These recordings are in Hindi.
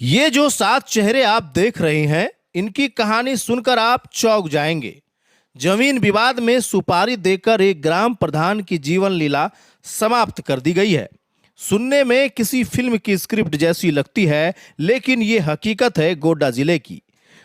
ये जो 7 चेहरे आप देख रहे हैं, इनकी कहानी सुनकर आप चौंक जाएंगे। जमीन विवाद में सुपारी देकर एक ग्राम प्रधान की जीवन लीला समाप्त कर दी गई है। सुनने में किसी फिल्म की स्क्रिप्ट जैसी लगती है, लेकिन ये हकीकत है गोड्डा जिले की।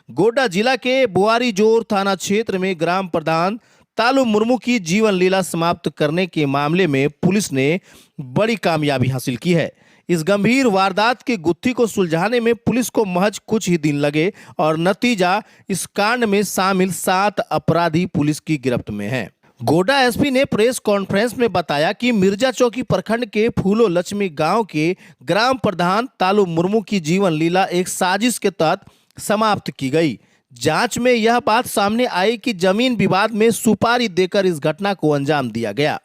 गोड्डा जिला के बुआरीजोर थाना क्षेत्र में ग्राम प्रधान तालू मुर्मू की जीवन लीला समाप्त करने के मामले में पुलिस ने बड़ी कामयाबी हासिल की है। इस गंभीर वारदात की गुत्थी को सुलझाने में पुलिस को महज कुछ ही दिन लगे और नतीजा इस कांड में शामिल 7 अपराधी पुलिस की गिरफ्त में हैं। गोड्डा एसपी ने प्रेस कॉन्फ्रेंस में बताया कि मिर्जा चौकी प्रखंड के फूलो लक्ष्मी गांव के ग्राम प्रधान तालू मुर्मू की जीवन लीला एक साजिश के तहत समाप्त की गई। जांच में यह बात सामने आई कि जमीन विवाद में सुपारी देकर इस घटना को अंजाम दिया गया।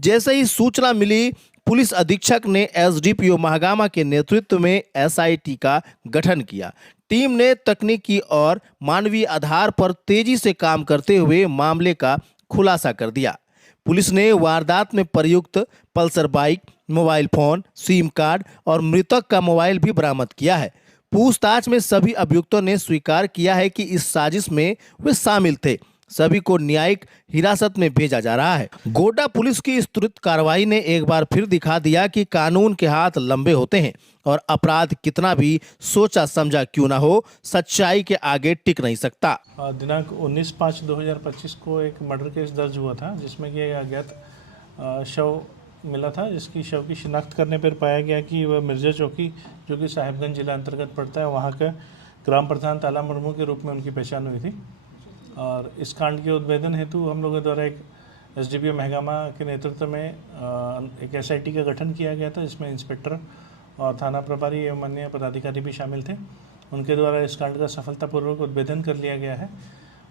जैसे ही सूचना मिली, पुलिस अधीक्षक ने एसडीपीओ महागामा के नेतृत्व में एसआईटी का गठन किया। टीम ने तकनीकी और मानवीय आधार पर तेजी से काम करते हुए मामले का खुलासा कर दिया। पुलिस ने वारदात में प्रयुक्त Pulsar bike, mobile phone, SIM card और मृतक का मोबाइल भी बरामद किया है। पूछताछ में सभी अभियुक्तों ने स्वीकार किया है कि इस साजिश में वे शामिल थे। सभी को न्यायिक हिरासत में भेजा जा रहा है। गोड्डा पुलिस की इस त्वरित कार्रवाई ने एक बार फिर दिखा दिया कि कानून के हाथ लंबे होते हैं और अपराध कितना भी सोचा समझा क्यों ना हो, सच्चाई के आगे टिक नहीं सकता। दिनांक 19/5/2025 को एक मर्डर केस दर्ज हुआ था, जिसमें कि अज्ञात शव मिला था, जिसकी शव की शिनाख्त करने पर पाया गया कि वह मिर्जा चौकी, जो कि साहिबगंज जिला अंतर्गत पड़ता है, वहाँ का ग्राम प्रधान ताला मुर्मू के रूप में उनकी पहचान हुई थी। और इस कांड के उद्भेदन हेतु हम लोगों द्वारा एक एसडीपीओ महगामा के नेतृत्व में एक एसआईटी का गठन किया गया था, जिसमें इंस्पेक्टर और थाना प्रभारी एवं अन्य पदाधिकारी भी शामिल थे। उनके द्वारा इस कांड का सफलतापूर्वक उद्भेदन कर लिया गया है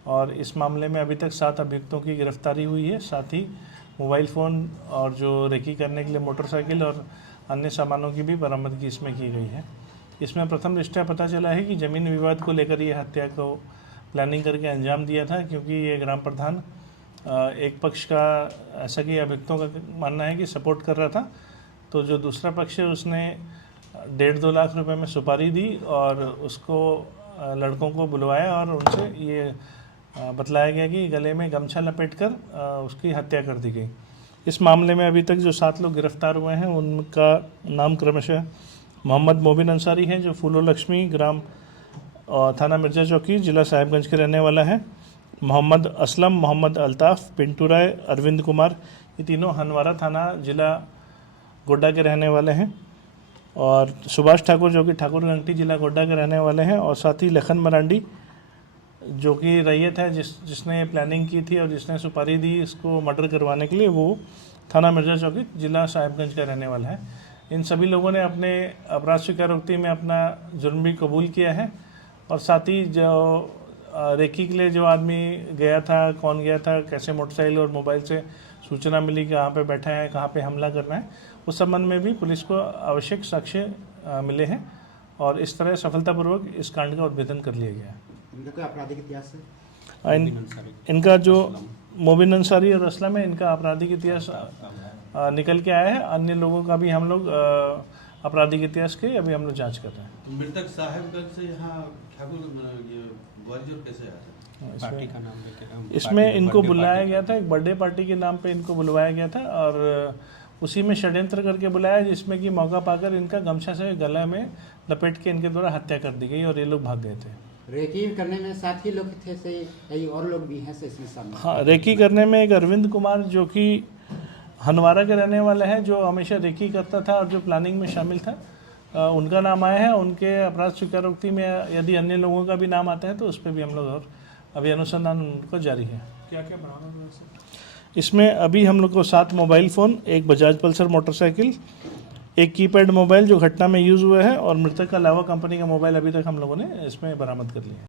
और इस मामले में अभी तक 7 अभियुक्तों की गिरफ्तारी हुई है। साथ ही मोबाइल फ़ोन और जो रेकी करने के लिए मोटरसाइकिल और अन्य सामानों की भी बरामदगी इसमें की गई है। इसमें प्रथम दृष्टया पता चला है कि ज़मीन विवाद को लेकर ये हत्या को प्लानिंग करके अंजाम दिया था, क्योंकि ये ग्राम प्रधान एक पक्ष का, ऐसा कि अभियुक्तों का मानना है कि सपोर्ट कर रहा था, तो जो दूसरा पक्ष है उसने 1.5-2 लाख रुपए में सुपारी दी और उसको लड़कों को बुलवाया और उनसे ये बतलाया गया कि गले में गमछा लपेटकर उसकी हत्या कर दी गई। इस मामले में अभी तक जो 7 लोग गिरफ्तार हुए हैं, उनका नाम क्रमशः मोहम्मद मोबिन अंसारी है, जो फूलो लक्ष्मी ग्राम और थाना मिर्जा चौकी, जिला साहिबगंज के रहने वाला है। मोहम्मद असलम, मोहम्मद अल्ताफ़, पिंटू राय, अरविंद कुमार, ये तीनों हनवारा थाना, जिला गोड्डा के रहने वाले हैं। और सुभाष ठाकुर, जो कि ठाकुर घंटी, जिला गोड्डा के रहने वाले हैं। और साथ ही लखन मरांडी, जो कि रैयत है, जिसने प्लानिंग की थी और जिसने सुपारी दी इसको मर्डर करवाने के लिए, वो थाना मिर्जा चौकी, जिला साहिबगंज का रहने वाला है। इन सभी लोगों ने अपने अपराध स्वीकारोक्ति में अपना जुर्म भी कबूल किया है। और साथ ही जो रेकी के लिए जो आदमी गया था, कौन गया था, कैसे मोटरसाइकिल और मोबाइल से सूचना मिली कि कहाँ पे बैठा है, कहाँ पे हमला करना है, उस संबंध में भी पुलिस को आवश्यक साक्ष्य मिले हैं और इस तरह सफलतापूर्वक इस कांड का उद्भेदन कर लिया गया है। इनका आपराधिक इतिहास है? इनका जो मोबिन अंसारी और असलम है, इनका आपराधिक इतिहास निकल के आया है। अन्य लोगों का भी हम लोग आपराधिक इतिहास के अभी हम लोग जांच कर रहे हैं। मृतक साहिबगंज से यहाँ ठाकुर बुआरीजोर कैसे आया? पार्टी का नाम लेके इसमें इनको बुलाया गया था, एक बर्थडे पार्टी के नाम पे इनको बुलवाया गया था और उसी में षड्यंत्र करके बुलाया, जिसमें कि मौका पाकर इनका गमछा से गला में लपेट के इनके द्वारा हत्या कर दी गई और ये लोग भाग गए थे। रेकी करने में 7 ही लोग थे से कई और लोग भी हैं से इसमें शामिल? हाँ, रेकी करने में एक अरविंद कुमार, जो कि हनवारा के रहने वाले हैं, जो हमेशा रेकी करता था और जो प्लानिंग में शामिल था, उनका नाम आया है। उनके अपराध स्वीकारोक्ति में यदि अन्य लोगों का भी नाम आता है तो उस पर भी हम लोग और अभी अनुसंधान उनको जारी है। क्या क्या बरामद हुआ सर? इसमें अभी हम लोग को 7 मोबाइल फ़ोन, एक बजाज पल्सर मोटरसाइकिल, एक कीपैड मोबाइल जो घटना में यूज़ हुआ है और मृतक के अलावा कंपनी का मोबाइल अभी तक हम लोगों ने इसमें बरामद कर लिया है।